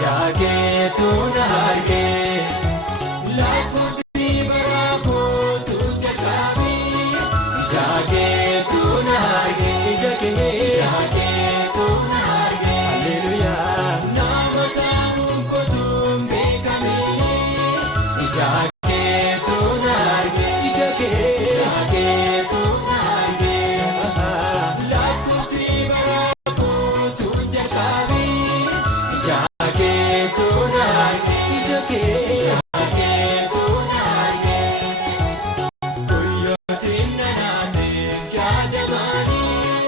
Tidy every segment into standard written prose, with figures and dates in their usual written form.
Jakeetu na argee lakkoofsi baraakotu jalqabee jakeetu na argee jakeetu na argee Alleluuyaa nama ta'uun kootuun beekamee jakeetu na argee jakeetu na argee lakkoofsi baraakotu jalqabee jakeetu na argee jakeetu na argee guyyootiin nanaatiif yaadamanii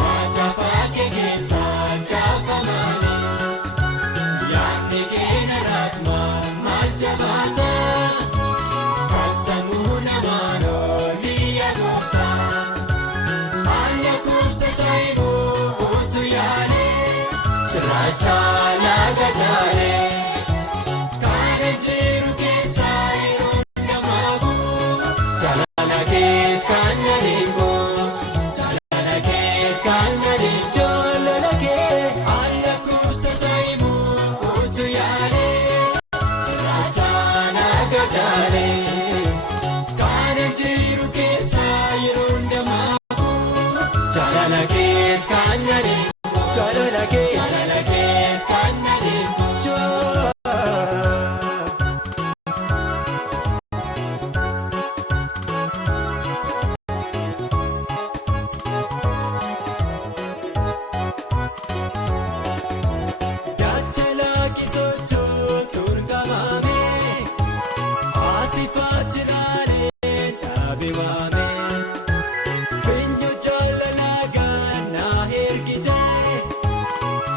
machaafaa kee keessaa chaafamanii yaadni kee nanaatmaan maal jabaata kan sammuu namaan olii yaa Gooftaa ana kubsa saayinuu utuu yaalee cirrachaa laga jaalee kana jiru keessaa yeroo namaafuu jaalala keet kan na dhiibu jaalala keet kan na dhiibu jaalala kee ana kubsa saayinuu utuu yaalee cirrachaa laga jaalee kana jiru keessaa yeroo namaafuu jaalala keet kan na dhiibu jaalala keet kan na dhiibu dachalaa kisochootuun qabamee asifaatti laalee dhaabee waamee feenyu jaalalaa gaannaa ergitee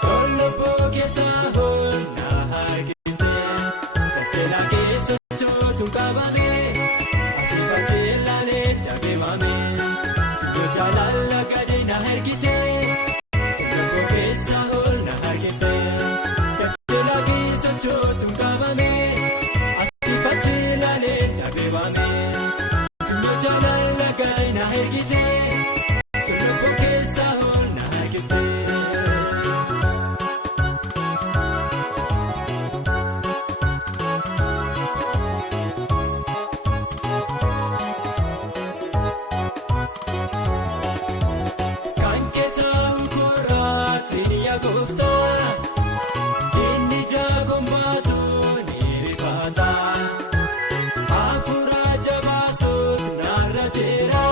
toloboo keessaa ol na argitee dachalaa kisochootuun qabamee asifaatti laalee dhaabee waamee feenyu jaalalaa gadee na ergitee toloboo keessaa ol na argitee dachalaa kisochootuun qabamee asifaatti laalee dhaabee waamee feenyu jaalalaa gadee na ergitee toloboo keessaa ol na argitee. Kan kee ta'uun koraatiin yaa Gooftaa inni jaakoon baatuun ni rifata hafuura jabaasuuf narra jira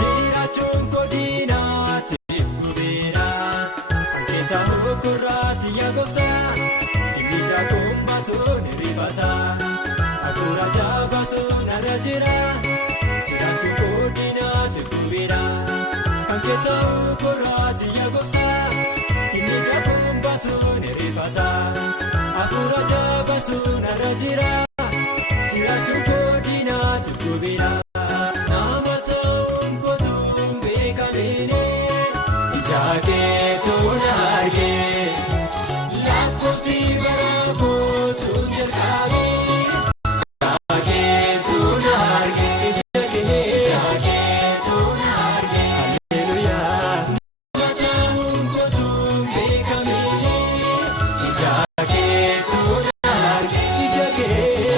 jiraachuun koo diinaatiif gubeera kan kee ta'uun koraatiin yaa Gooftaa inni jaakoon baatuun ni rifata hafuura jabaasuuf narra jira jiraachuun koo diinaatiif gubeera kan kee ta'uun koraatiin yaa Gooftaa inni jaakoon baatuun ni rifata hafuura jabaasuuf narra jira jiraachuun koo diinaatiif gubeera nama ta'uun kootuun beekamee jakeetu na argee lakkoofsi baraakotu jalqabee jakeetu na argee jakeetu na argee Alleluuyaa nama ta'uun kootuun beekamee jakeetu na argee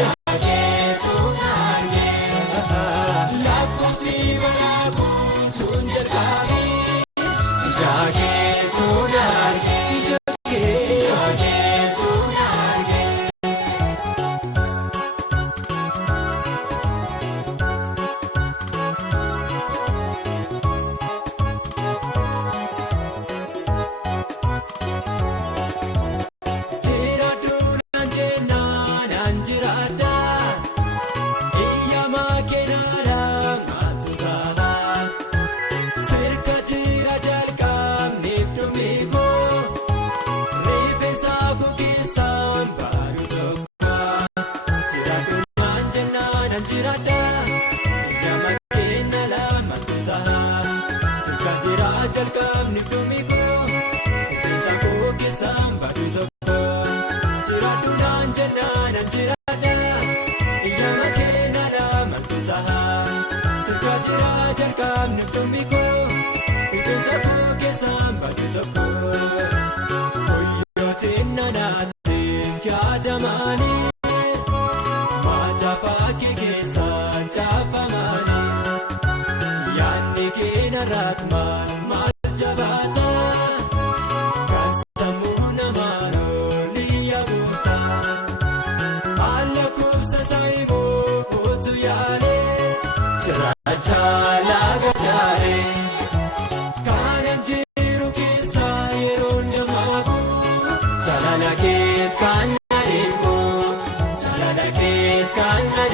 jaalala keet kan na dhiibku jaalala keet kan na